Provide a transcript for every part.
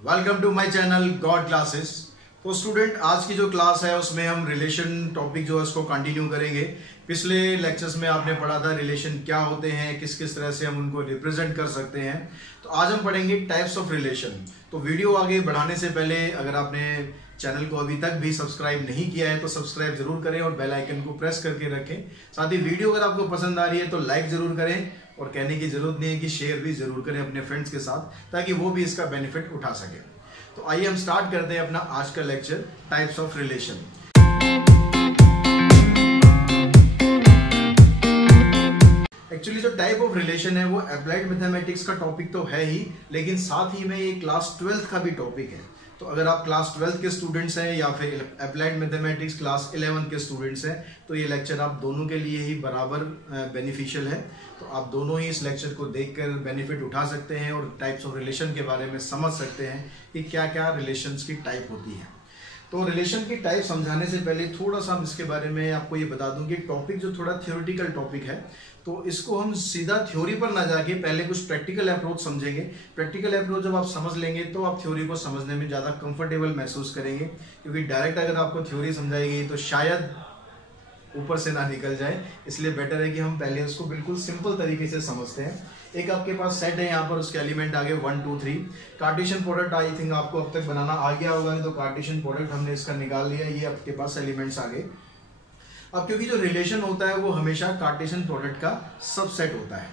Welcome to my channel God classes. तो student, आज की जो क्लास है उसमें हम रिलेशन टॉपिक जो है उसको कंटिन्यू करेंगे। पिछले लेक्चर्स में आपने पढ़ा था रिलेशन क्या होते हैं, किस किस तरह से हम उनको रिप्रेजेंट कर सकते हैं। तो आज हम पढ़ेंगे टाइप्स ऑफ रिलेशन। तो वीडियो आगे बढ़ाने से पहले अगर आपने चैनल को अभी तक भी सब्सक्राइब नहीं किया है तो सब्सक्राइब जरूर करें और बेल आइकन को प्रेस करके रखें। साथ ही वीडियो अगर आपको पसंद आ रही है तो लाइक जरूर करें और कहने की जरूरत नहीं है कि शेयर भी जरूर करें अपने फ्रेंड्स के साथ, ताकि वो भी इसका बेनिफिट उठा सके। तो आइए हम स्टार्ट करते हैं अपना आज का lecture, types of relation. Actually जो टाइप ऑफ रिलेशन है वो अप्लाइड मैथमेटिक्स का टॉपिक तो है ही, लेकिन साथ ही में ये क्लास 12th का भी टॉपिक है। तो अगर आप क्लास 12th के स्टूडेंट्स हैं या फिर अप्लाइड मैथमेटिक्स क्लास 11 के स्टूडेंट्स हैं तो ये लेक्चर आप दोनों के लिए ही बराबर बेनिफिशियल है। तो आप दोनों ही इस लेक्चर को देखकर बेनिफिट उठा सकते हैं और टाइप्स ऑफ रिलेशन के बारे में समझ सकते हैं कि क्या क्या रिलेशंस की टाइप होती है। तो रिलेशन की टाइप समझाने से पहले थोड़ा सा हम इसके बारे में आपको ये बता दूं कि टॉपिक जो थोड़ा थ्योरेटिकल टॉपिक है, तो इसको हम सीधा थ्योरी पर ना जाके पहले कुछ प्रैक्टिकल अप्रोच समझेंगे। प्रैक्टिकल अप्रोच जब आप समझ लेंगे तो आप थ्योरी को समझने में ज़्यादा कंफर्टेबल महसूस करेंगे, क्योंकि डायरेक्ट अगर आपको थ्योरी समझाई गई तो शायद ऊपर से ना निकल जाए। इसलिए बेटर है कि हम पहले उसको बिल्कुल सिंपल तरीके से समझते हैं। एक आपके पास सेट है, यहाँ पर उसके एलिमेंट आगे 1 2 3। कार्टेशियन प्रोडक्ट आई थिंक आपको अब तक बनाना आ गया होगा, तो कार्टेशियन प्रोडक्ट हमने इसका निकाल लिया। ये आपके पास एलिमेंट्स आगे। अब क्योंकि जो रिलेशन होता है वो हमेशा कार्टेशियन प्रोडक्ट का सबसेट होता है,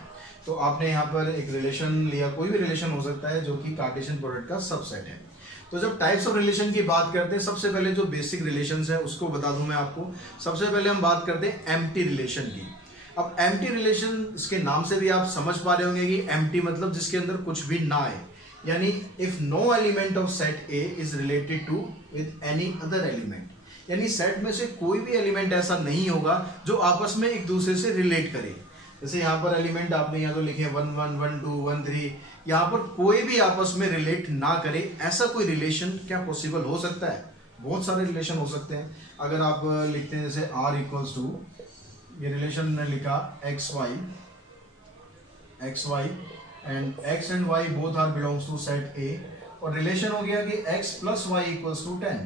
तो आपने यहाँ पर एक रिलेशन लिया, कोई भी रिलेशन हो सकता है जो कि कार्टेशियन प्रोडक्ट का सबसेट है। तो जब टाइप्स ऑफ रिलेशन की बात करते हैं, सबसे पहले जो बेसिक रिलेशंस है उसको बता दूं मैं आपको। सबसे पहले हम बात करते हैं एम्प्टी रिलेशन की। अब एम्प्टी रिलेशन, इसके नाम से भी आप समझ पा रहे होंगे कि एम्प्टी मतलब जिसके अंदर कुछ भी ना आए, यानी if no element of set A is related to with any other element, यानी सेट में से कोई भी एलिमेंट ऐसा नहीं होगा जो आपस में एक दूसरे से रिलेट करे। जैसे यहाँ पर एलिमेंट आपने यहाँ तो लिखे 1 1 1 2 1 3, यहाँ पर कोई भी आपस में रिलेट ना करे, ऐसा कोई रिलेशन क्या पॉसिबल हो सकता है? बहुत सारे रिलेशन हो सकते हैं। अगर आप लिखते हैं जैसे r इक्वल्स टू, ये रिलेशन ने लिखा x y and x and y both are belongs to set A, और रिलेशन हो गया कि x plus y equals to 10।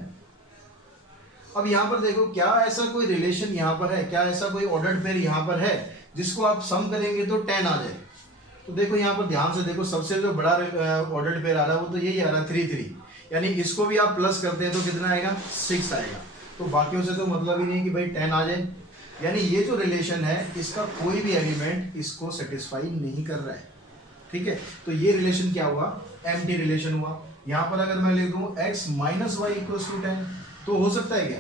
अब यहाँ पर देखो, क्या ऐसा कोई रिलेशन यहाँ पर है, क्या ऐसा कोई ऑर्डर्ड पेयर यहाँ पर है जिसको आप सम करेंगे तो 10 आ जाए? तो देखो यहाँ पर ध्यान से देखो, सबसे जो बड़ा ऑर्डर्ड पेयर आ रहा है वो तो यही आ रहा है 3 3, यानी इसको भी आप प्लस करते हैं तो कितना आएगा? 6 आएगा। तो बाकियों से तो मतलब ही नहीं कि भाई 10 आ जाए, यानी ये जो रिलेशन है इसका कोई भी एलिमेंट इसको सेटिस्फाई नहीं कर रहा है। ठीक है, तो ये रिलेशन क्या हुआ? एम्प्टी रिलेशन हुआ। यहाँ पर अगर मैं लिख दूं x minus y equals to 10, तो हो सकता है क्या?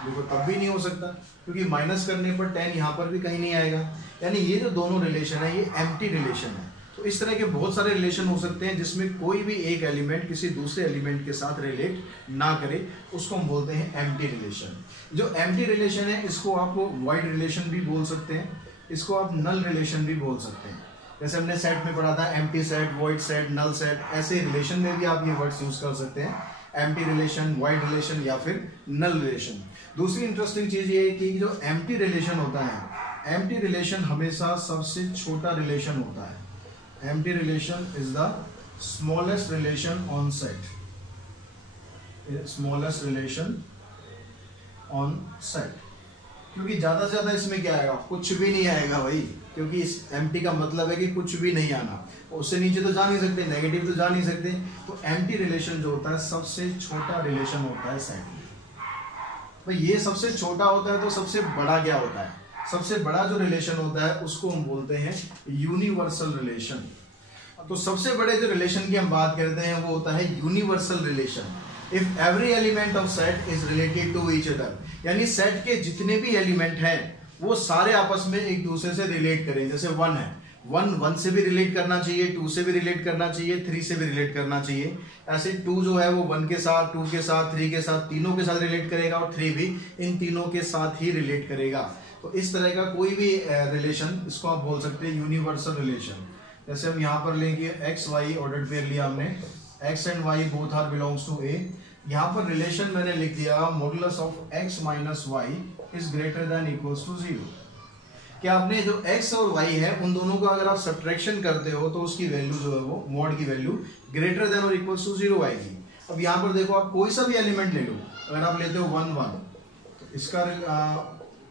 देखो तब भी नहीं हो सकता, क्योंकि माइनस करने पर 10 यहाँ पर भी कहीं नहीं आएगा। यानी ये जो दोनों रिलेशन है ये एम्प्टी रिलेशन है। तो इस तरह के बहुत सारे रिलेशन हो सकते हैं जिसमें कोई भी एक एलिमेंट किसी दूसरे एलिमेंट के साथ रिलेट ना करे, उसको हम बोलते हैं एम्प्टी रिलेशन। जो एम्प्टी रिलेशन है इसको आप वॉइड रिलेशन भी बोल सकते हैं, इसको आप नल रिलेशन भी बोल सकते हैं। जैसे हमने सेट में पढ़ा था empty set, void set, null set, ऐसे रिलेशन में भी आप ये वर्ड्स यूज कर सकते हैं, एम्प्टी रिलेशन, वॉइड रिलेशन या फिर नल रिलेशन। दूसरी इंटरेस्टिंग चीज ये है कि जो एम्प्टी रिलेशन होता है, एम्प्टी रिलेशन हमेशा सबसे छोटा रिलेशन होता है। Empty relation is the smallest relation on set, smallest relation on set, क्योंकि ज्यादा से ज्यादा इसमें क्या आएगा? कुछ भी नहीं आएगा भाई, क्योंकि इस एम्प्टी का मतलब है कि कुछ भी नहीं आना, उससे नीचे तो जा नहीं सकते, नेगेटिव तो जा नहीं सकते। तो एम्प्टी रिलेशन जो होता है सबसे छोटा रिलेशन होता है सेट में। भाई ये सबसे छोटा होता है तो सबसे बड़ा क्या होता है? सबसे बड़ा जो रिलेशन होता है उसको हम बोलते हैं यूनिवर्सल रिलेशन। तो सबसे बड़े जो रिलेशन की हम बात करते हैं वो होता है universal relation. If every element of set is related to each other, यानी सेट के जितने भी एलिमेंट हैं वो सारे आपस में एक दूसरे से रिलेट करें। जैसे 1 है, 1 से भी रिलेट करना चाहिए, 2 से भी रिलेट करना चाहिए, 3 से भी रिलेट करना चाहिए। ऐसे 2 जो है वो 1 के साथ, 2 के साथ, 3 के साथ, तीनों के साथ रिलेट करेगा, और 3 भी इन तीनों के साथ ही रिलेट करेगा। तो इस तरह का कोई भी रिलेशन, इसको आप बोल सकते हैं यूनिवर्सल रिलेशन। जैसे हम यहाँ पर लेंगे x y ऑर्डर्ड पेयर लिया हमने, x and y both are belongs to A। यहाँ पर रिलेशन मैंने लिख दिया modulus of x minus y is greater than equals to 0। कि आपने जो x और y है उन दोनों का अगर आप सब्ट्रैक्शन करते हो तो उसकी वैल्यू जो है वो मॉड की वैल्यू ग्रेटर देन और इक्वल्स टू 0 आएगी। अब यहाँ पर देखो आप कोई सा भी एलिमेंट ले लो, अगर आप लेते हो 1 1 तो इसका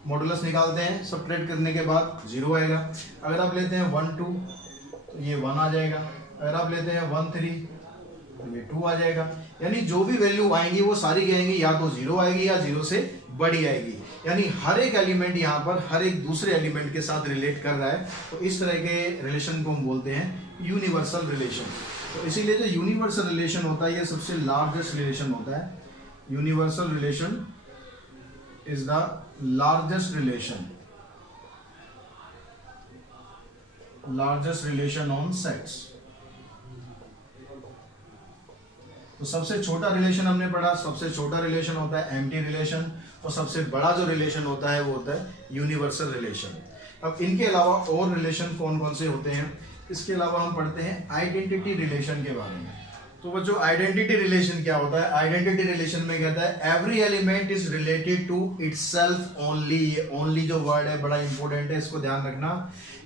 मॉडुलस निकालते हैं, सब्ट्रैक्ट करने के बाद 0 आएगा। अगर आप लेते हैं 1 2 तो ये 1 आ जाएगा। अगर आप लेते हैं 1 3 तो ये 2 आ जाएगा। यानी जो भी वैल्यू आएंगी वो सारी कहेंगी या तो 0 आएगी या 0 से बड़ी आएगी। यानी हर एक एलिमेंट यहाँ पर हर एक दूसरे एलिमेंट के साथ रिलेट कर रहा है। तो इस तरह के रिलेशन को हम बोलते हैं यूनिवर्सल रिलेशन। तो इसीलिए जो यूनिवर्सल रिलेशन होता है ये सबसे लार्जेस्ट रिलेशन होता है। Universal relation is the largest relation on sets. तो सबसे छोटा रिलेशन हमने पढ़ा, सबसे छोटा रिलेशन होता है एम्प्टी रिलेशन, और सबसे बड़ा जो रिलेशन होता है वो होता है यूनिवर्सल रिलेशन। अब इनके अलावा और रिलेशन कौन कौन से होते हैं, इसके अलावा हम पढ़ते हैं आइडेंटिटी रिलेशन के बारे में। तो वो जो आइडेंटिटी रिलेशन क्या होता है, आइडेंटिटी रिलेशन में कहता है every element is related to itself only. Only जो वर्ड है बड़ा इंपॉर्टेंट है, इसको ध्यान रखना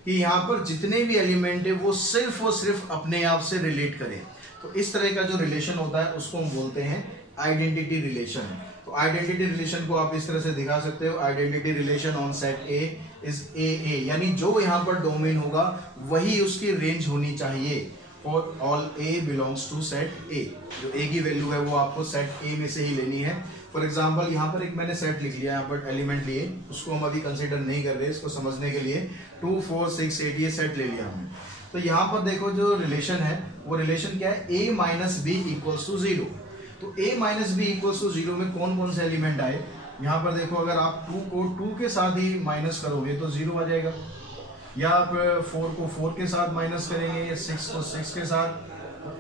कि यहाँ पर जितने भी एलिमेंट है वो सिर्फ और सिर्फ अपने आप से रिलेट करें। तो इस तरह का जो रिलेशन होता है उसको हम बोलते हैं आइडेंटिटी रिलेशन। तो आइडेंटिटी रिलेशन को आप इस तरह से दिखा सकते हो, identity relation on set A is a, यानी जो यहाँ पर डोमेन होगा वही उसकी रेंज होनी चाहिए। और all a belongs to set A, जो ए की वैल्यू है वो आपको सेट ए में से ही लेनी है। फॉर एग्जाम्पल यहाँ पर एक मैंने सेट लिख लिया, यहाँ पर एलिमेंट लिए, उसको हम अभी कंसिडर नहीं कर रहे, इसको समझने के लिए 2 4 6 8 ये सेट ले लिया हमने। तो यहाँ पर देखो जो रिलेशन है वो रिलेशन क्या है, a minus B equals to 0। तो a minus B equals to 0 में कौन कौन से एलिमेंट आए, यहाँ पर देखो अगर आप 2 को 2 के साथ ही माइनस करोगे तो 0 आ जाएगा, या आप 4 को 4 के साथ माइनस करेंगे, या 6 को 6 के साथ,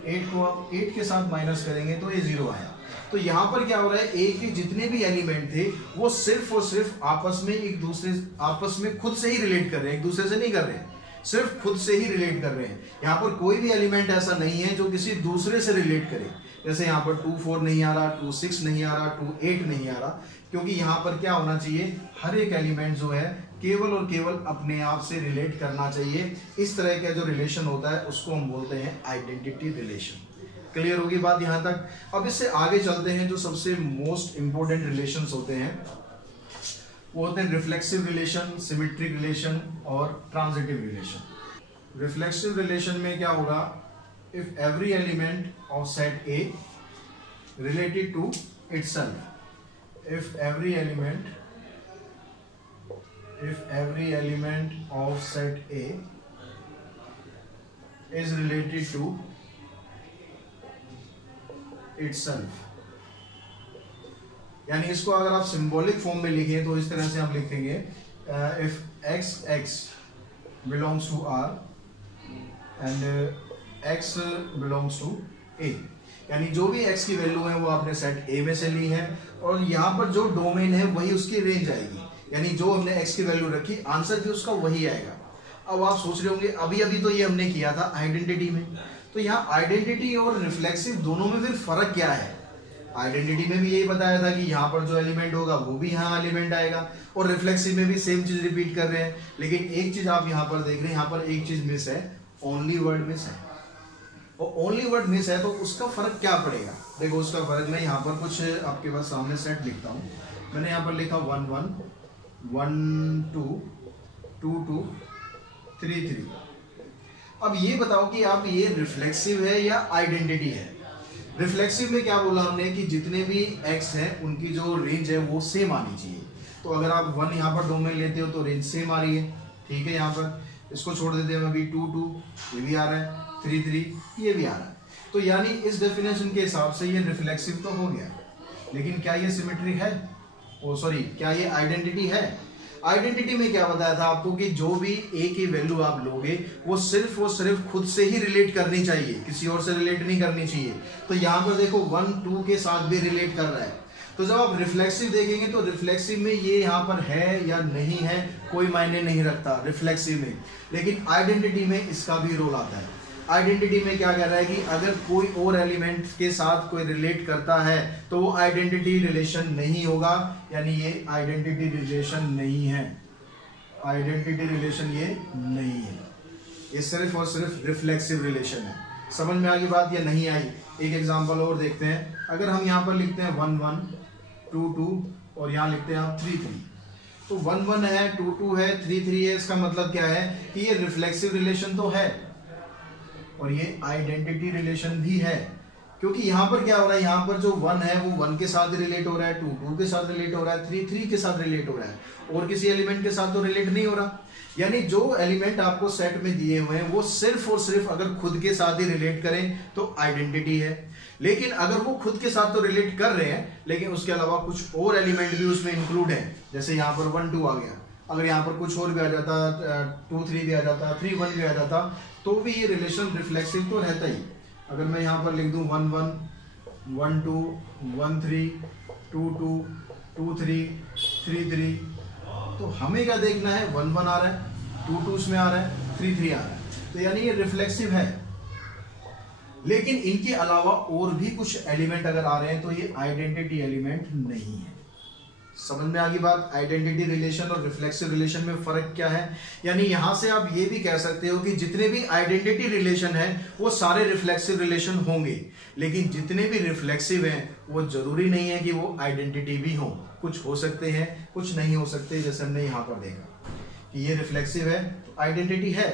8 को आप 8 के साथ माइनस करेंगे तो ये 0 आया। तो यहाँ पर क्या हो रहा है, ए के जितने भी एलिमेंट थे वो सिर्फ और सिर्फ आपस में खुद से ही रिलेट कर रहे हैं, एक दूसरे से नहीं कर रहे हैं, सिर्फ खुद से ही रिलेट कर रहे हैं। यहाँ पर कोई भी एलिमेंट ऐसा नहीं है जो किसी दूसरे से रिलेट करे। जैसे यहाँ पर 2 4 नहीं आ रहा, 2 6 नहीं आ रहा, 2 8 नहीं आ रहा, क्योंकि यहाँ पर क्या होना चाहिए, हर एक एलिमेंट जो है केवल और केवल अपने आप से रिलेट करना चाहिए। इस तरह का जो रिलेशन होता है उसको हम बोलते हैं आइडेंटिटी रिलेशन। क्लियर होगी बात यहाँ तक। अब इससे आगे चलते हैं, जो सबसे मोस्ट इंपोर्टेंट रिलेशंस होते हैं वो होते हैं रिफ्लेक्सिव रिलेशन, सिमेट्रिक रिलेशन और ट्रांजिटिव रिलेशन। रिफ्लेक्सिव रिलेशन में क्या होगा, if every element of set A related to itself, if every element of set A is related to itself, यानी इसको अगर आप सिंबॉलिक फॉर्म में लिखें तो इस तरह से हम लिखेंगे, if x belongs to R and x belongs to A, यानी जो भी x की वैल्यू है वो आपने सेट A में से ली है, और यहाँ पर जो डोमेन है वही उसकी रेंज आएगी, यानी जो हमने x की वैल्यू रखी आंसर भी उसका वही आएगा। अब आप सोच रहे होंगे अभी अभी तो ये हमने किया था आइडेंटिटी में, तो यहाँ आइडेंटिटी और रिफ्लेक्सिव दोनों में फिर फर्क क्या है। आइडेंटिटी में भी यही बताया था कि यहाँ पर जो एलिमेंट होगा वो भी यहाँ एलिमेंट आएगा, और रिफ्लेक्सिव में भी सेम चीज रिपीट कर रहे हैं। लेकिन एक चीज आप यहाँ पर देख रहे हैं, यहाँ पर एक चीज मिस है, ओनली वर्ड मिस है। और ओनली वर्ड मिस है तो उसका फर्क क्या पड़ेगा, देखो उसका फर्क मैं यहाँ पर कुछ आपके पास सामने सेट लिखता हूँ। मैंने यहाँ पर लिखा 1 1 1 2 2 2 3 3। अब ये बताओ कि आप ये रिफ्लेक्सिव है या आइडेंटिटी है। रिफ्लेक्सिव में क्या बोला हमने कि जितने भी x हैं उनकी जो रेंज है वो सेम आनी चाहिए। तो अगर आप 1 यहाँ पर डोमेन लेते हो तो रेंज सेम आ रही है, ठीक है। यहाँ पर इसको छोड़ देते हैं, अभी 2 2 ये भी आ रहा है, 3 3 ये भी आ रहा है। तो यानी इस डेफिनेशन के हिसाब से ये रिफ्लेक्सिव तो हो गया, लेकिन क्या ये सिमेट्रिक है, क्या ये आइडेंटिटी है। आइडेंटिटी में क्या बताया था आपको कि जो भी ए की वैल्यू आप लोगे वो सिर्फ और सिर्फ खुद से ही रिलेट करनी चाहिए, किसी और से रिलेट नहीं करनी चाहिए। तो यहाँ पर देखो 1 2 के साथ भी रिलेट कर रहा है। तो जब आप रिफ्लेक्सिव देखेंगे तो रिफ्लेक्सिव में ये यहाँ पर है या नहीं है कोई मायने नहीं रखता रिफ्लेक्सिव में, लेकिन आइडेंटिटी में इसका भी रोल आता है। आइडेंटिटी में क्या कह रहा है कि अगर कोई और एलिमेंट के साथ कोई रिलेट करता है तो वो आइडेंटिटी रिलेशन नहीं होगा, यानी ये आइडेंटिटी रिलेशन नहीं है। आइडेंटिटी रिलेशन ये नहीं है, ये सिर्फ और सिर्फ रिफ्लेक्सिव रिलेशन है। समझ में आ गई बात या नहीं आई? एक एग्जांपल और देखते हैं। अगर हम यहाँ पर लिखते हैं 1 1 2 2 और यहाँ लिखते हैं आप 3 3, तो 1 1 है, 2 2 है, 3 3 है, इसका मतलब क्या है कि ये रिफ्लेक्सिव रिलेशन तो है और ये आइडेंटिटी रिलेशन भी है। क्योंकि यहाँ पर क्या हो रहा है, यहाँ पर जो 1 है वो 1 के साथ रिलेट हो रहा है, 2 2 के साथ रिलेट हो रहा है, 3 3 के साथ रिलेट हो रहा है, और किसी एलिमेंट के साथ तो रिलेट नहीं हो रहा। यानी जो एलिमेंट आपको सेट में दिए हुए हैं वो सिर्फ और सिर्फ अगर खुद के साथ ही रिलेट करें तो आइडेंटिटी है। लेकिन अगर वो खुद के साथ तो रिलेट कर रहे हैं लेकिन उसके अलावा कुछ और एलिमेंट भी उसमें इंक्लूड है, जैसे यहाँ पर 1 2 आ गया, अगर यहाँ पर कुछ और भी आ जाता, 2 3 भी आ जाता, 3 1 भी आ जाता, तो भी ये रिलेशन रिफ्लेक्सिव तो रहता ही। अगर मैं यहाँ पर लिख दूं 1 1 1 2 1 3 2 2 2 3 3 3, तो हमें क्या देखना है, 1 1 आ रहा है, 2 2 इसमें आ रहा है, 3 3 आ रहा है, तो यानी ये रिफ्लेक्सिव है। लेकिन इनके अलावा और भी कुछ एलिमेंट अगर आ रहे हैं तो ये आइडेंटिटी एलिमेंट नहीं है। समझ में आ गई बात? आइडेंटिटी रिलेशन और रिफ्लेक्सिव रिलेशन में फर्क क्या है? यानी यहां से आप ये भी कह सकते हो कि जितने भी आइडेंटिटी रिलेशन है वो सारे रिफ्लेक्सिव रिलेशन होंगे, लेकिन जितने भी रिफ्लेक्सिव हैं वो जरूरी नहीं है कि वो आइडेंटिटी भी हो। कुछ हो सकते हैं, कुछ नहीं हो सकते। जैसे हमने यहाँ पर देखा कि ये रिफ्लेक्सिव है तो आइडेंटिटी है,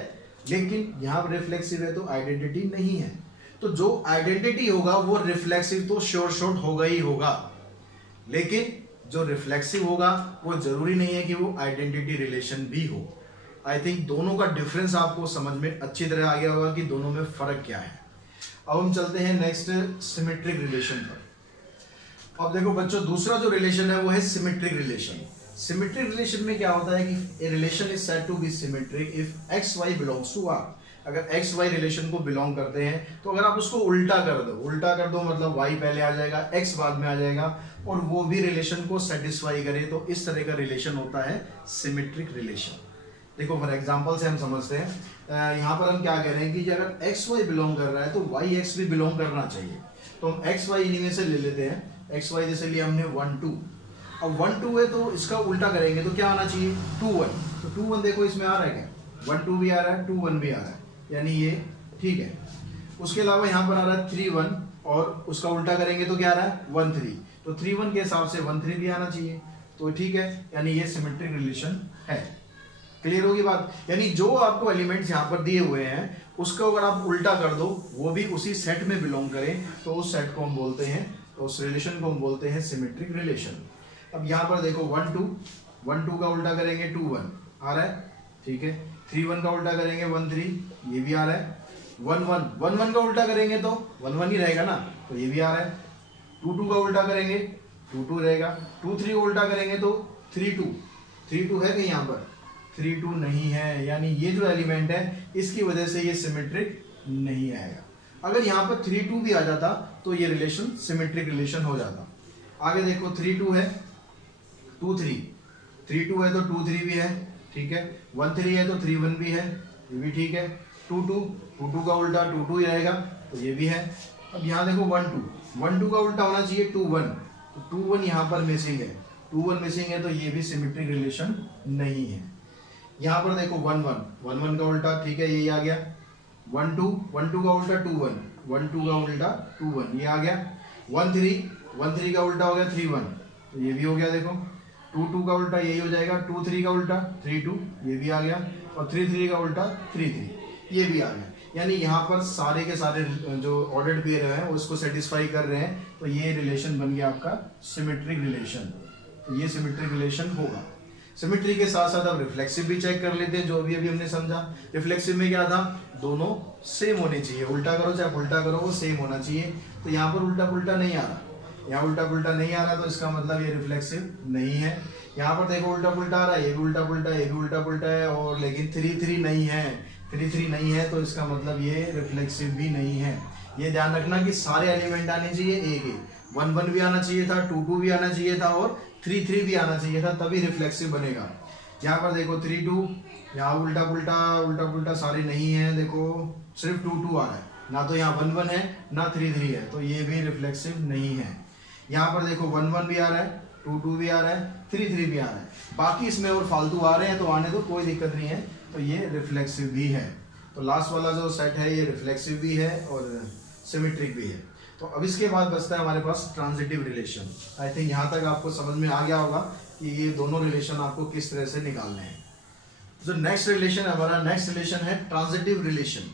लेकिन यहाँ पर रिफ्लेक्सिव है तो आइडेंटिटी नहीं है। तो जो आइडेंटिटी होगा वो रिफ्लेक्सिव तो श्योर शॉट होगा ही होगा, लेकिन जो रिफ्लेक्सिव होगा वो जरूरी नहीं है कि वो आइडेंटिटी रिलेशन भी हो। आई थिंक दोनों का डिफरेंस आपको समझ में अच्छी तरह आ गया होगा कि दोनों में फर्क क्या है। अब हम चलते हैं नेक्स्ट सिमेट्रिक रिलेशन पर। अब देखो बच्चों, दूसरा जो रिलेशन है वो है सिमेट्रिक रिलेशन। सिमेट्रिक रिलेशन में क्या होता है कि a relation is said to be symmetric if X Y belongs to R. अगर एक्स वाई रिलेशन को बिलोंग करते हैं तो अगर आप उसको उल्टा कर दो मतलब वाई पहले आ जाएगा, एक्स बाद में आ जाएगा, और वो भी रिलेशन को सेटिस्फाई करे, तो इस तरह का रिलेशन होता है सिमेट्रिक रिलेशन। देखो फॉर एग्जांपल से हम समझते हैं, यहाँ पर हम क्या कह रहे हैं कि अगर एक्स वाई बिलोंग कर रहा है तो वाई एक्स भी बिलोंग करना चाहिए। तो हम एक्स वाई इन्हीं में से ले लेते हैं। एक्स वाई जैसे लिए हमने 1 2, अब 1 2 है तो इसका उल्टा करेंगे तो क्या आना चाहिए, 2 1। तो 2 1 देखो इसमें आ रहा है क्या, 1 2 भी आ रहा है, 2 1 भी आ रहा है, यानी ये ठीक है। उसके अलावा यहाँ पर आ रहा है 3 1 और उसका उल्टा करेंगे तो क्या आ रहा है 1 3, तो 3 1 के हिसाब से 1 3 भी आना चाहिए, तो ठीक है, यानी ये सिमेट्रिक रिलेशन है। क्लियर होगी बात? यानी जो आपको एलिमेंट्स यहाँ पर दिए हुए हैं उसको अगर आप उल्टा कर दो, वो भी उसी सेट में बिलोंग करें, तो उस सेट को हम बोलते हैं, तो उस रिलेशन को हम बोलते हैं सिमेट्रिक रिलेशन। अब यहाँ पर देखो 1 2 का उल्टा करेंगे 2 1 आ रहा है, ठीक है। 3 1 का उल्टा करेंगे 1 3, ये भी आ रहा है। 1 1 का उल्टा करेंगे तो 1 1 ही रहेगा ना, तो ये भी आ रहा है। 2 2 का उल्टा करेंगे 2 2 रहेगा। 2 3 का उल्टा करेंगे तो 3 2 है कि यहाँ पर 3 2 नहीं है, यानी ये जो एलिमेंट है इसकी वजह से ये सिमेट्रिक नहीं आएगा। अगर यहाँ पर 3 2 भी आ जाता तो ये रिलेशन सिमेट्रिक रिलेशन हो जाता। आगे देखो 3 2 है 2 3, 3 2 है तो 2 3 भी है, ठीक है। 1 3 है तो 3 1 भी है, ये भी ठीक है। 2 2 का उल्टा 2 2 ही रहेगा, तो ये भी है। अब यहाँ देखो 1 2 का उल्टा होना चाहिए 2 1, तो 2 1 यहाँ पर मिसिंग है, 2 1 मिसिंग है, तो ये भी सिमेट्रिक रिलेशन नहीं है। यहाँ पर देखो 1 1 का उल्टा, ठीक है, यही आ गया। 1 2 का उल्टा 2 1, 1 2 का उल्टा 2 1, ये आ गया। 1 3 का उल्टा हो गया 3 1, तो ये भी हो गया। देखो 2 2 का उल्टा यही हो जाएगा, 2 3 का उल्टा 3 2, ये भी आ गया, और 3 3 का उल्टा 3 3, ये भी आ गया। यानी यहाँ पर सारे के सारे जो ऑर्डर्ड पेयर हैं वो इसको सेटिस्फाई कर रहे हैं, तो ये रिलेशन बन गया आपका सिमेट्रिक रिलेशन। तो ये सिमेट्रिक रिलेशन होगा। सिमेट्री के साथ साथ अब रिफ्लेक्सिव भी चेक कर लेते हैं, जो भी अभी हमने समझा। रिफ्लेक्सिव में क्या था, दोनों सेम होने चाहिए, उल्टा करो चाहे उल्टा करो वो सेम होना चाहिए। तो यहाँ पर उल्टा पुल्टा नहीं आ रहा, यहाँ उल्टा पुल्टा नहीं आ रहा, तो इसका मतलब ये रिफ्लेक्सिव नहीं है। यहाँ पर देखो उल्टा पुल्टा आ रहा है, ये भी उल्टा पुल्टा, ये भी उल्टा पुल्टा है, और लेकिन 3 3 नहीं है, 3 3 नहीं है, तो इसका मतलब ये रिफ्लेक्सिव भी नहीं है। ये ध्यान रखना कि सारे एलिमेंट आने चाहिए एक ही, 1 1 भी आना चाहिए था, 2 2 भी आना चाहिए था, और 3 3 भी आना चाहिए था, तभी रिफ्लेक्सिव बनेगा। यहाँ पर देखो 3 2, यहाँ उल्टा पुल्टा सारे नहीं है, देखो सिर्फ 2 2 आ रहा है, ना तो यहाँ 1 1 है ना 3 3 है, तो ये भी रिफ्लेक्सिव नहीं है। यहाँ पर देखो 1 1 भी आ रहा है, 2 भी आ रहा है, 3 भी आ रहा है, बाकी इसमें और फालतू आ रहे हैं तो आने दो, कोई दिक्कत नहीं है। तो ये रिफ्लेक्सिव भी है। तो लास्ट वाला जो सेट है ये रिफ्लेक्सिव भी है और सिमेट्रिक भी है। तो अब इसके बाद बचता है हमारे पास ट्रांजिटिव रिलेशन। आई थिंक यहाँ तक आपको समझ में आ गया होगा कि ये दोनों रिलेशन आपको किस तरह से निकालने हैं। जो नेक्स्ट रिलेशन है हमारा, नेक्स्ट रिलेशन है ट्रांजिटिव रिलेशन।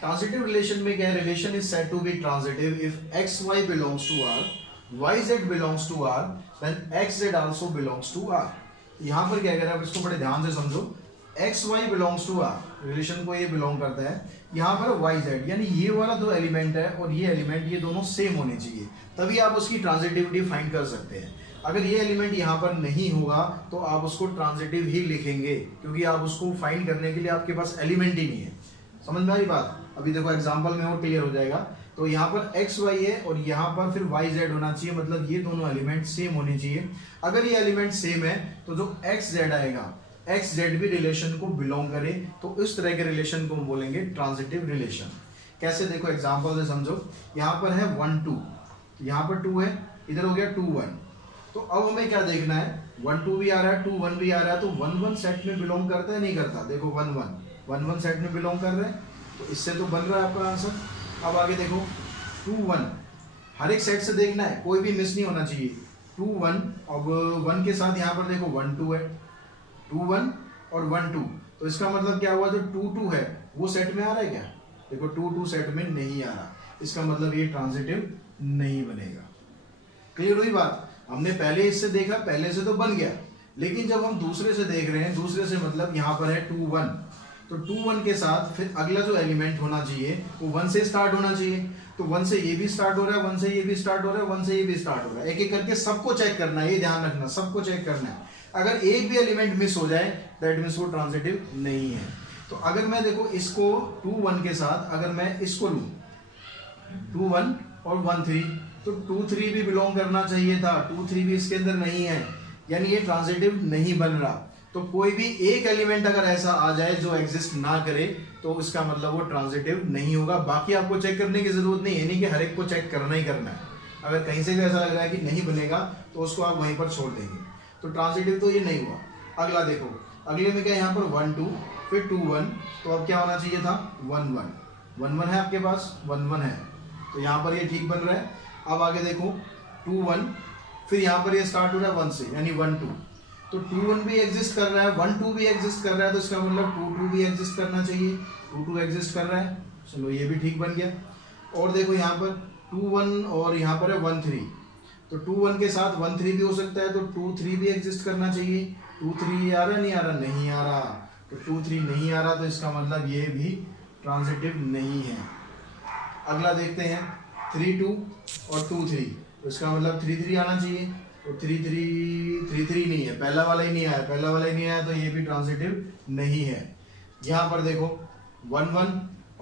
ट्रांजिटिव रिलेशन में क्या है, relation is said to be transitive if X Y belongs to R, Y Z belongs to R, then X Z also belongs to R. यहाँ पर क्या कह रहा है, आप इसको बड़े ध्यान से समझो। X Y belongs to R, relation को ये बिलोंग करता है। यहाँ पर वाई जेड यानी ये वाला जो एलिमेंट है और ये एलिमेंट, ये दोनों सेम होने चाहिए, तभी आप उसकी ट्रांजिटिविटी फाइंड कर सकते हैं। अगर ये एलिमेंट यहाँ पर नहीं होगा तो आप उसको ट्रांजिटिव ही लिखेंगे, क्योंकि आप उसको फाइंड करने के लिए आपके पास एलिमेंट ही नहीं है। समझ में आ रही बात? अभी देखो एग्जांपल में और क्लियर हो जाएगा। तो यहाँ पर एक्स वाई है और यहाँ पर फिर वाई जेड होना चाहिए, मतलब ये दोनों एलिमेंट सेम होने चाहिए। अगर ये एलिमेंट सेम है तो जो एक्स जेड आएगा, एक्स जेड भी रिलेशन को बिलोंग करे, तो इस तरह के रिलेशन को हम बोलेंगे ट्रांजिटिव रिलेशन। कैसे, देखो एग्जांपल से समझो। यहाँ पर है 1 2, यहाँ पर 2 है, इधर हो गया 2 1। तो अब हमें क्या देखना है, 1 2 भी आ रहा है, 2 1 भी आ रहा है, तो 1 1 सेट में बिलोंग करता है नहीं करता? देखो 1 1 सेट में बिलोंग कर रहे हैं, तो इससे तो बन रहा है आपका आंसर। अब आगे देखो 2 1, हर एक सेट से देखना है, कोई भी मिस नहीं होना चाहिए। 2 1, अब 1 के साथ यहाँ पर देखो 1 2 है, 2 1 और 1 2, तो इसका मतलब क्या हुआ, जो 2 2 है वो सेट में आ रहा है क्या? देखो 2 2 सेट में नहीं आ रहा, इसका मतलब ये ट्रांजिटिव नहीं बनेगा। क्लियर हुई बात? हमने पहले इससे देखा, पहले से तो बन गया, लेकिन जब हम दूसरे से देख रहे हैं, दूसरे से मतलब यहाँ पर है 2 1, तो 2 1 के साथ फिर अगला जो एलिमेंट होना चाहिए वो 1 से स्टार्ट होना चाहिए। तो 1 से ये भी स्टार्ट हो रहा है, 1 से ये भी स्टार्ट हो रहा है, 1 से ये भी स्टार्ट हो रहा है, एक एक करके सबको चेक करना है, ये ध्यान रखना, सबको चेक करना है। अगर एक भी एलिमेंट मिस हो जाए दैट मींस वो ट्रांजिटिव नहीं है। तो अगर मैं देखो इसको 2 1 के साथ अगर मैं इसको लूं 2 1 और 1 3, तो 2 3 भी बिलोंग करना चाहिए था, 2 3 भी इसके अंदर नहीं है, यानी ये ट्रांजिटिव नहीं बन रहा। तो कोई भी एक एलिमेंट अगर ऐसा आ जाए जो एग्जिस्ट ना करे तो इसका मतलब वो ट्रांजिटिव नहीं होगा। बाकी आपको चेक करने की जरूरत नहीं है, नहीं कि हर एक को चेक करना ही करना है। अगर कहीं से भी ऐसा लग रहा है कि नहीं बनेगा तो उसको आप वहीं पर छोड़ देंगे। तो ट्रांजिटिव तो ये नहीं हुआ। अगला देखो, अगले में क्या, यहाँ पर 1 2 फिर 2 1, तो अब क्या होना चाहिए था 1 1 1 1 है आपके पास, 1 1 है, तो यहाँ पर ये ठीक बन रहा है। अब आगे देखो 2 1, फिर यहाँ पर ये स्टार्ट हो रहा है 1 से, यानी 1 2, तो 2 1 भी एग्जिस्ट कर रहा है, 1 2 भी एग्जिस्ट कर रहा है, तो इसका मतलब 2 2 भी एग्जिस्ट करना चाहिए, 2 2 एग्जिस्ट कर रहा है, चलो ये भी ठीक बन गया। और देखो यहाँ पर 2 1 और यहाँ पर है 1 3, तो 2 1 के साथ 1 3 भी हो सकता है, तो 2 3 भी एग्जिस्ट करना चाहिए। 2 3 आ रहा नहीं आ रहा? नहीं आ रहा, तो 2 3 नहीं आ रहा, तो इसका मतलब ये भी ट्रांजिटिव नहीं है। अगला देखते हैं 3 2 और 2 3, तो इसका मतलब 3 3 आना चाहिए, तो 3 3 नहीं है, पहला वाला ही नहीं आया, पहला वाला ही नहीं आया, तो ये भी ट्रांजिटिव नहीं है। यहाँ पर देखो 1 1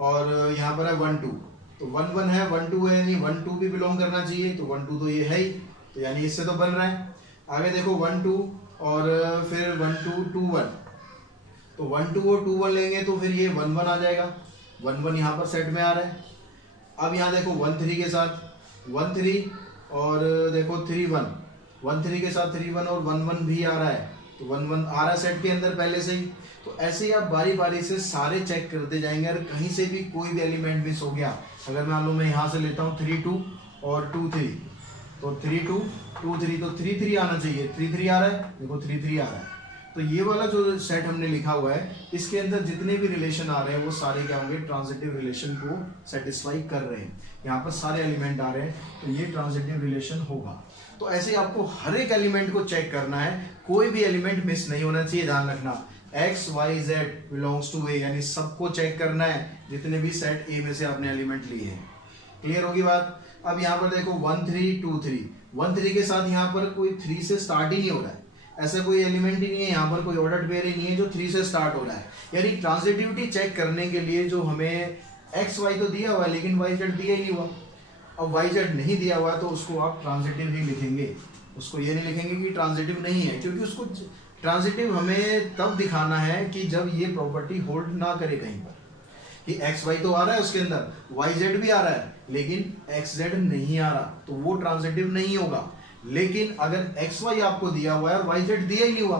और यहाँ पर है 1 2, तो 1 1 है, 1 2 है, यानी 1 2 भी बिलोंग करना चाहिए, तो 1 2 तो ये है ही, तो यानी इससे तो बन रहा है। आगे देखो 1 2 और फिर 1 2 2 1, तो 1 2 और 2 1 लेंगे तो फिर ये 1 1 आ जाएगा, 1 1 यहाँ पर सेट में आ रहा है। अब यहाँ देखो 1 3 के साथ 1 3 और देखो 3 1, 1 3 के साथ 3 1 और 1 1 भी आ रहा है, तो 1 1 आ रहा है सेट के अंदर पहले से ही। तो ऐसे ही आप बारी बारी से सारे चेक करते जाएंगे। अगर कहीं से भी कोई भी एलिमेंट मिस हो गया, अगर मान लो मैं यहाँ से लेता हूँ 3 2 और 2 3, तो 3 2 2 3, तो 3 3 आना चाहिए, 3 3 आ रहा है, देखो 3 3 आ रहा है। तो ये वाला जो सेट हमने लिखा हुआ है, इसके अंदर जितने भी रिलेशन आ रहे हैं वो सारे क्या होंगे, ट्रांजिटिव रिलेशन को सेटिस्फाई कर रहे हैं। यहाँ पर सारे एलिमेंट आ रहे हैं, तो ये ट्रांजिटिव रिलेशन होगा। तो ऐसे ही आपको हर एक एलिमेंट को चेक करना है, कोई भी एलिमेंट मिस नहीं होना चाहिए, ध्यान रखना। X Y Z belongs to A, यानी सबको चेक करना है जितने भी सेट ए में से आपने एलिमेंट लिए हैं। क्लियर होगी बात? अब यहाँ पर देखो 1 3 2 3, 1 3 के साथ यहाँ पर कोई 3 से स्टार्ट ही नहीं हो रहा है, ऐसा कोई एलिमेंट ही नहीं है, यहाँ पर कोई ऑर्डर्ड पेयर ही नहीं है जो 3 से स्टार्ट हो रहा है। यानी ट्रांजिटिविटी चेक करने के लिए जो हमें एक्स वाई तो दिया हुआ है लेकिन वाई जेड दिया ही नहीं हुआ। अब वाई जेड नहीं दिया हुआ तो उसको आप ट्रांजिटिव ही लिखेंगे, उसको ये नहीं लिखेंगे कि ट्रांजिटिव नहीं है, क्योंकि उसको ट्रांजिटिव हमें तब दिखाना है कि जब ये प्रॉपर्टी होल्ड ना करे कहीं पर, कि एक्स वाई तो आ रहा है उसके अंदर, वाई जेड भी आ रहा है लेकिन एक्स जेड नहीं आ रहा, तो वो ट्रांजिटिव नहीं होगा। लेकिन अगर एक्स वाई आपको दिया हुआ है और वाई जेड दिया ही नहीं हुआ,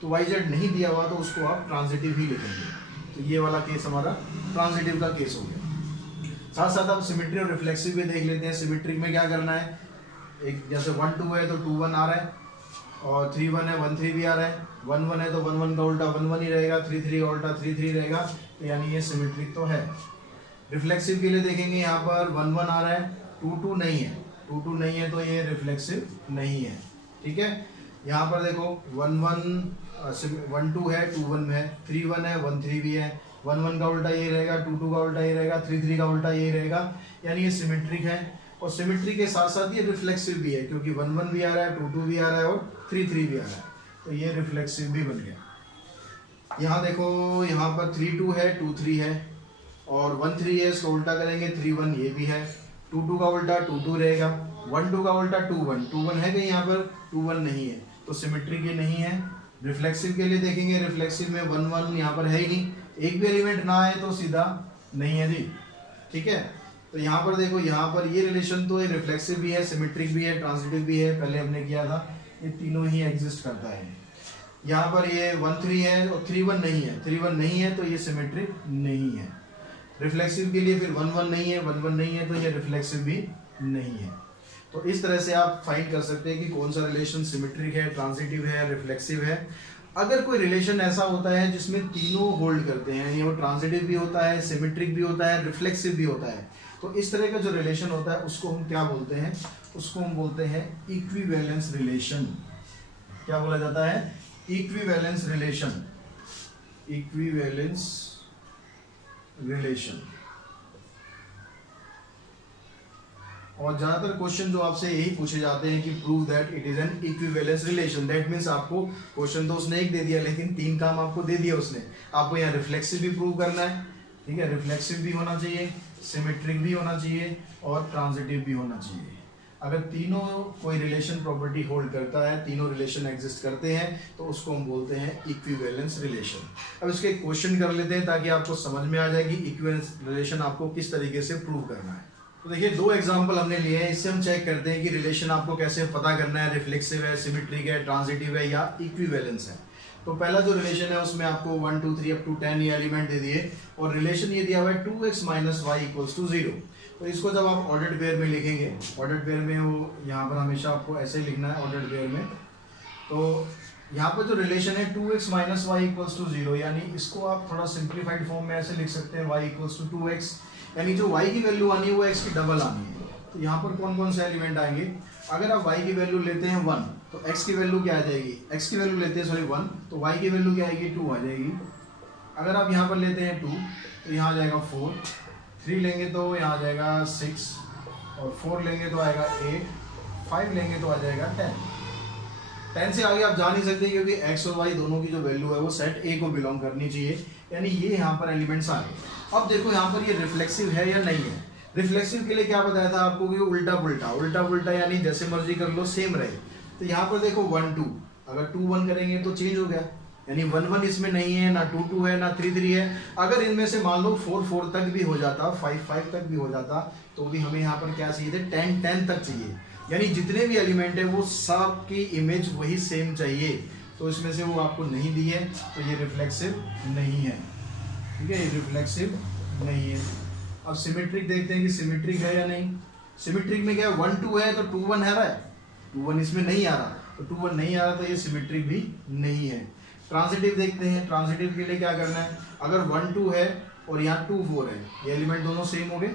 तो वाई जेड नहीं दिया हुआ तो उसको आप ट्रांजिटिव ही लिखेंगे। तो ये वाला केस हमारा ट्रांजिटिव का केस हो गया। साथ साथ आप सिमेट्री और रिफ्लेक्सिव भी देख लेते हैं। सिमेट्रिक में क्या करना है, एक जैसे 1 2 है तो 2 1 आ रहा है, और 3 1 है 1 3 भी आ रहा है, 1 1 है तो 1 1 का उल्टा 1 1 ही रहेगा, 3 3 का उल्टा 3 3 रहेगा, तो यानी ये सिमेट्रिक तो है। रिफ्लेक्सिव के लिए देखेंगे यहाँ पर 1 1 आ रहा है, 2 2 नहीं है, 2 2 नहीं है तो ये रिफ्लेक्सिव नहीं है। ठीक है, यहाँ पर देखो 1 2 है, 2 1 है, 3 1 है, 1 3 भी है, 1 1 का उल्टा ये रहेगा, 2 2 का उल्टा ये रहेगा, 3 3 का उल्टा ये रहेगा, यानी ये सिमेट्रिक है। और सिमेट्री के साथ साथ ये रिफ्लेक्सिव भी है, क्योंकि 1 1 भी आ रहा है, 2 2 भी आ रहा है और 3 3 भी आ रहा है, तो ये रिफ्लेक्सिव भी बन गया। यहाँ देखो यहाँ पर 3 2 है, 2 3 है, और 1 3 है, इसको उल्टा करेंगे 3 1 ये भी है, 2 2 का उल्टा 2 2 रहेगा, 1 2 का उल्टा 2 1, 2 1 है कहीं यहाँ पर, 2 1 नहीं है, तो सिमेट्रिक ये नहीं है। रिफ्लेक्सिव के लिए देखेंगे, रिफ्लेक्सिव में 1 1 यहाँ पर है ही नहीं, एक भी एलिमेंट ना आए तो सीधा नहीं है जी। ठीक है, तो यहाँ पर देखो, यहाँ पर ये रिलेशन तो ये रिफ्लेक्सिव भी है, सिमेट्रिक भी है, ट्रांजिटिव भी है, पहले हमने किया था, ये तीनों ही एग्जिस्ट करता है। यहाँ पर ये 1 3 है और 3 1 नहीं है, 3 1 नहीं है तो ये सिमेट्रिक नहीं है। रिफ्लेक्सिव के लिए फिर 1 1 नहीं है, 1 1 नहीं है तो ये रिफ्लेक्सिव भी नहीं है। तो इस तरह से आप फाइंड कर सकते हैं कि कौन सा रिलेशन सिमेट्रिक है, ट्रांजिटिव है, रिफ्लेक्सिव है। अगर कोई रिलेशन ऐसा होता है जिसमें तीनों होल्ड करते हैं, ये वो ट्रांजिटिव भी होता है, सिमेट्रिक भी होता है, रिफ्लेक्सिव भी होता है, तो इस तरह का जो रिलेशन होता है उसको हम क्या बोलते हैं, उसको हम बोलते हैं इक्विवेलेंस रिलेशन। क्या बोला जाता है, इक्विवेलेंस रिलेशन, इक्विवेलेंस रिलेशन। और ज्यादातर क्वेश्चन जो आपसे यही पूछे जाते हैं कि prove that it is an equivalence relation. That means आपको क्वेश्चन तो उसने एक दे दिया, लेकिन 3 काम आपको दे दिया उसने। आपको यहाँ रिफ्लेक्सिव भी प्रूव करना है, ठीक है, रिफ्लेक्सिव भी होना चाहिए, सिमेट्रिक भी होना चाहिए और ट्रांजिटिव भी होना चाहिए। अगर तीनों कोई रिलेशन प्रॉपर्टी होल्ड करता है, तीनों रिलेशन एग्जिस्ट करते हैं, तो उसको हम बोलते हैं इक्विवेलेंस रिलेशन। अब इसके क्वेश्चन कर लेते हैं ताकि आपको समझ में आ जाए कि इक्विवेलेंस रिलेशन आपको किस तरीके से प्रूव करना है। तो देखिए 2 एग्जांपल हमने लिए हैं, इससे हम चेक करते हैं कि रिलेशन आपको कैसे पता करना है, रिफ्लेक्सिव है, सिमेट्रिक है, ट्रांजिटिव है या इक्विवेलेंस है। तो पहला जो रिलेशन है उसमें आपको 1 2 3 अप टू 10 ये एलिमेंट दे दिए और रिलेशन ये दिया हुआ है 2x - y = 0। तो इसको जब आप ऑर्डर्ड पेयर में लिखेंगे, ऑर्डर्ड पेयर में वो यहाँ पर हमेशा आपको ऐसे ही लिखना है ऑर्डर्ड पेयर में। तो यहाँ पर जो रिलेशन है 2x - y = 0, यानी इसको आप थोड़ा सिंप्लीफाइड फॉर्म में ऐसे लिख सकते हैं, y = 2x, यानी जो y की वैल्यू आनी है वो x की डबल आनी है। तो यहाँ पर कौन कौन से एलिमेंट आएंगे, अगर आप y की वैल्यू लेते हैं 1 तो x की वैल्यू क्या आ जाएगी, x की वैल्यू लेते हैं 1 तो y की वैल्यू क्या आएगी, 2 आ जाएगी। अगर आप यहाँ पर लेते हैं 2 तो यहाँ आ जाएगा 4, 3 लेंगे तो यहाँ आ जाएगा 6, और 4 लेंगे तो आएगा 8, 5 लेंगे तो आ जाएगा 10। 10 से आगे आप जा नहीं सकते क्योंकि x और y दोनों की जो वैल्यू है वो सेट A को बिलोंग करनी चाहिए, यानी ये यहाँ पर एलिमेंट्स आ गए। अब देखो यहाँ पर ये रिफ्लेक्सिव है या नहीं है। रिफ्लेक्सिव के लिए क्या बताया था आपको कि उल्टा पुल्टा, उल्टा पुल्टा यानी जैसे मर्जी कर लो सेम रहे। तो यहाँ पर देखो 1 2, अगर 2 1 करेंगे तो चेंज हो गया, यानी 1 1 इसमें नहीं है, ना 2 2 है, ना 3 3 है। अगर इनमें से मान लो 4 4 तक भी हो जाता, 5 5 तक भी हो जाता, तो भी हमें यहाँ पर क्या चाहिए थे, 10 10 तक चाहिए, यानी जितने भी एलिमेंट है वो सब की इमेज वही सेम चाहिए। तो इसमें से वो आपको नहीं दी है, तो ये रिफ्लेक्सिव नहीं है, ठीक है, ये रिफ्लेक्सिव नहीं है। अब सिमेट्रिक देखते हैं कि सिमेट्रिक है या नहीं। सिमेट्रिक में क्या है, 1 2 है तो 2 1 है रहा है, 2 1 इसमें नहीं आ रहा, तो 2 1 नहीं आ रहा तो ये सिमेट्रिक भी नहीं है। ट्रांजिटिव देखते हैं, ट्रांजिटिव के लिए क्या करना है, अगर 1 2 है और यहाँ 2 4 है, ये एलिमेंट दोनों सेम हो गए,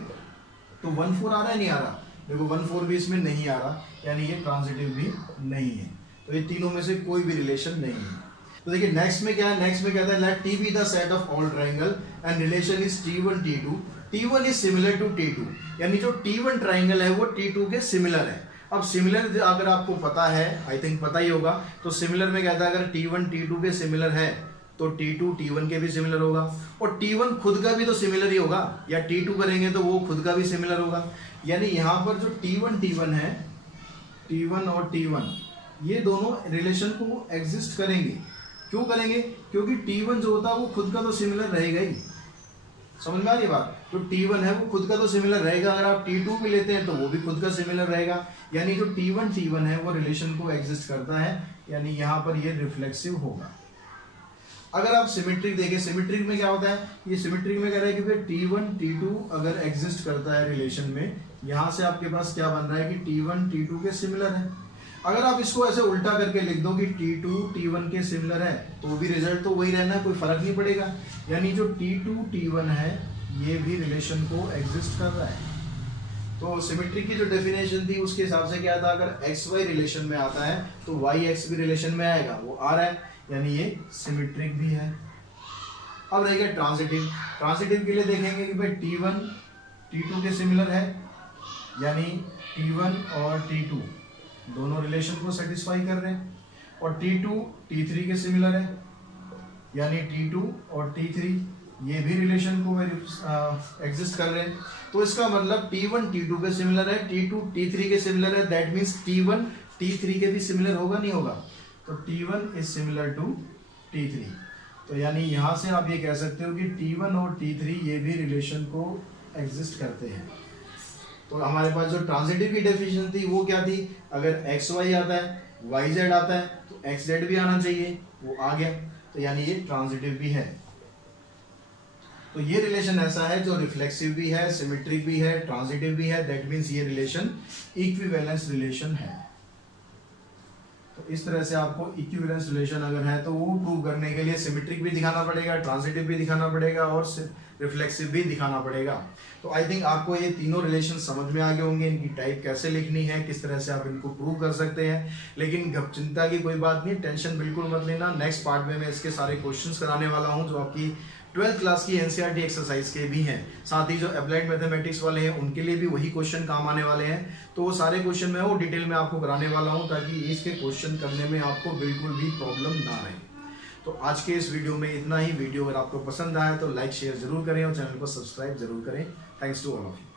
तो 1 4 आ रहा है नहीं आ रहा, देखो 1 4 भी इसमें नहीं आ रहा, यानी ये ट्रांजिटिव भी नहीं है। तो ये तीनों में से कोई भी रिलेशन नहीं है। तो देखिए नेक्स्ट में क्या है, नेक्स्ट में कहता है let T be the set of all triangle and relation is T1 T2, T1 is similar to T2, यानी जो T1 ट्राइंगल है वो T2 के सिमिलर है। अब सिमिलर अगर आपको पता है, आई थिंक पता ही होगा, तो सिमिलर में कहता है अगर T1 T2 के सिमिलर है तो T2 T1 के भी सिमिलर होगा, और T1 खुद का भी तो सिमिलर ही होगा, या T2 करेंगे तो वो खुद का भी सिमिलर होगा। यानी यहाँ पर जो T1 T1 है, T1 और T1 ये दोनों रिलेशन को एग्जिस्ट करेंगे। क्यों करेंगे, क्योंकि T1 जो होता है वो खुद का तो सिमिलर रहेगा ही, समझ में आ रही बात? जो T1 है वो खुद का तो सिमिलर रहेगा, अगर आप T2 भी लेते हैं तो वो भी खुद का सिमिलर रहेगा, यानी जो T1 है वो रिलेशन को एग्जिस्ट करता है, यानी यहाँ पर ये रिफ्लेक्सिव होगा। अगर आप सिमेट्रिक देखें, सिमेट्रिक में क्या होता है, ये सिमेट्रिक में कह रहा है कि फिर T1 T2 अगर एग्जिस्ट करता है रिलेशन में, यहां से आपके पास क्या बन रहा है कि T1 T2 के सिमिलर है। अगर आप इसको ऐसे उल्टा करके लिख दो कि T2 T1 के सिमिलर है तो भी रिजल्ट तो वही रहना है, कोई फर्क नहीं पड़ेगा, यानी जो T2 T1 है ये भी रिलेशन को एग्जिस्ट कर रहा है। तो सिमेट्रिक की जो डेफिनेशन थी उसके हिसाब से क्या था, अगर XY रिलेशन में आता है तो YX भी रिलेशन में आएगा, वो आ रहा है, यानी ये सिमेट्रिक भी है। अब रहेगा ट्रांजिटिव। ट्रांजिटिव के लिए देखेंगे कि भाई T1 T2 के सिमिलर है, यानी T1 और T2 दोनों रिलेशन को सेटिस्फाई कर रहे हैं, और T2 T3 के सिमिलर है, यानी T2 और T3 ये भी रिलेशन को एग्जिस्ट कर रहे हैं। तो इसका मतलब T1 T2 के सिमिलर है, T2 T3 के सिमिलर है, दैट मीन्स T1 T3 के भी सिमिलर होगा, नहीं होगा? तो T1 is similar to T3, तो यानी यहां से आप ये कह सकते हो कि T1 और T3 ये भी रिलेशन को एग्जिस्ट करते हैं। तो हमारे पास जो ट्रांजिटिव की डेफिनेशन थी वो क्या थी, अगर XY आता है YZ आता है तो XZ भी आना चाहिए, वो आ गया, तो यानी ये ट्रांजिटिव भी है। तो ये रिलेशन ऐसा है जो रिफ्लेक्सिव भी है, सिमेट्रिक भी है, ट्रांजिटिव भी है, दैट मीन्स ये रिलेशन इक्विवेलेंस रिलेशन है। तो इस तरह से आपको इक्विवेलेंस रिलेशन अगर है तो वो प्रूव करने के लिए सिमेट्रिक भी दिखाना पड़ेगा, ट्रांजिटिव भी दिखाना पड़ेगा और रिफ्लेक्सिव भी दिखाना पड़ेगा। तो आई थिंक आपको ये तीनों रिलेशन समझ में आ गए होंगे, इनकी टाइप कैसे लिखनी है, किस तरह से आप इनको प्रूव कर सकते हैं। लेकिन चिंता की कोई बात नहीं, टेंशन बिल्कुल मत लेना, नेक्स्ट पार्ट में मैं इसके सारे क्वेश्चंस कराने वाला हूं जो आपकी 12th क्लास की एनसीईआरटी एक्सरसाइज के भी हैं, साथ ही जो अप्लाइड मैथमेटिक्स वाले हैं उनके लिए भी वही क्वेश्चन काम आने वाले हैं। तो वो सारे क्वेश्चन मैं वो डिटेल में आपको कराने वाला हूं ताकि इसके क्वेश्चन करने में आपको बिल्कुल भी प्रॉब्लम ना रहे। तो आज के इस वीडियो में इतना ही। वीडियो अगर आपको पसंद आया तो लाइक शेयर जरूर करें और चैनल को सब्सक्राइब जरूर करें। Thanks to all of you.